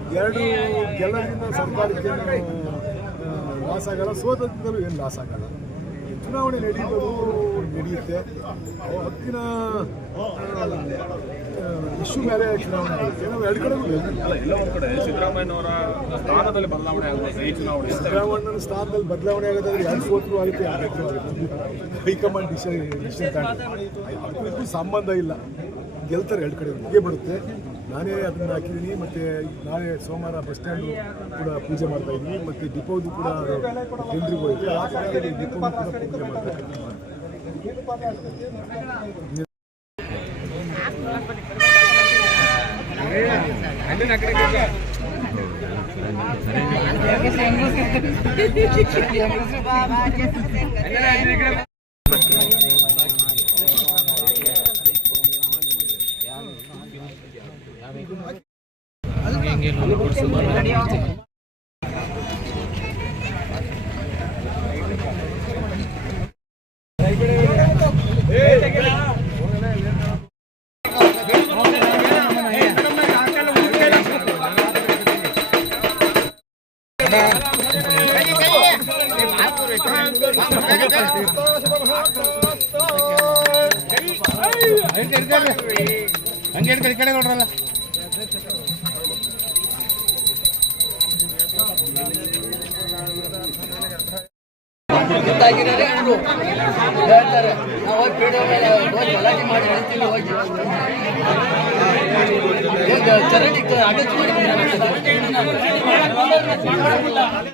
ಎರಡು ಗೆಲ್ಲದಿಂದ ಸರ್ಕಾರಕ್ಕೆ ಲಾಸ್ ಆಗಲ್ಲ, ಸೋತದಿಂದಲೂ ಏನು ಲಾಸ್ ಆಗಲ್ಲ. ಚುನಾವಣೆ ನಡೆಯುತ್ತೆ. ಹಕ್ಕಿನ ಇಶ್ಯೂ ಮೇಲೆ ಚುನಾವಣೆ ಆಗುತ್ತೆ. ನಾವು ಎರಡು ಕಡೆ ಎಲ್ಲ ಒಂದು ಕಡೆ ಸಿದ್ದರಾಮಯ್ಯನವರ ಸ್ಥಾನದಲ್ಲಿ ಬದಲಾವಣೆ ಆಗುತ್ತೆ. ಈ ಚುನಾವಣೆ ಸಿದ್ದರಾಮಯ್ಯನ ಸ್ಥಾನದಲ್ಲಿ ಬದಲಾವಣೆ ಆಗೋದಾದ್ರೆ ಯಾರು ಸೋತರು ಆಗುತ್ತೆ, ಯಾರು ಹೈಕಮಾಂಡ್ ಡಿಸಿಷನ್ ಅದಕ್ಕೂ ಸಂಬಂಧ ಇಲ್ಲ. ಗೆಲ್ತಾರೆ, ಎರಡು ಕಡೆ ಹೀಗೆ ಬರುತ್ತೆ. ನಾನೇ ಅದನ್ನು ಹಾಕಿದ್ದೀನಿ. ಮತ್ತು ನಾನೇ ಸೋಮವಾರ ಬಸ್ ಸ್ಟ್ಯಾಂಡು ಕೂಡ ಪೂಜೆ ಮಾಡ್ತಾ ಇದ್ದೀನಿ. ಮತ್ತು ಡಿಪೋದು ಕೂಡ ಟೆಂಡ್ರಿಗೆ ಹೋಯಿತು. ಆ ಥರ ಡಿಪೋ ಕೂಡ ಪೂಜೆ ಮಾಡ್ತಾ ಹಂಗೆ ಕಡೆ ನೋಡ್ರಲ್ಲ. ಗೊತ್ತಾಗಿರೋದೇ ಇವರು ಹೇಳ್ತಾರೆ. ನಾವು ಹೋಗಿ ಪೀಡಿಯೋ ಮೇಲೆ ಹೋಗಿ ಗಲಾಟೆ ಮಾಡಿ ಹೇಳ್ತೀವಿ. ಹೋಗಿ ಚರಂಡಿ ಅಟಚ್ ಮಾಡಿ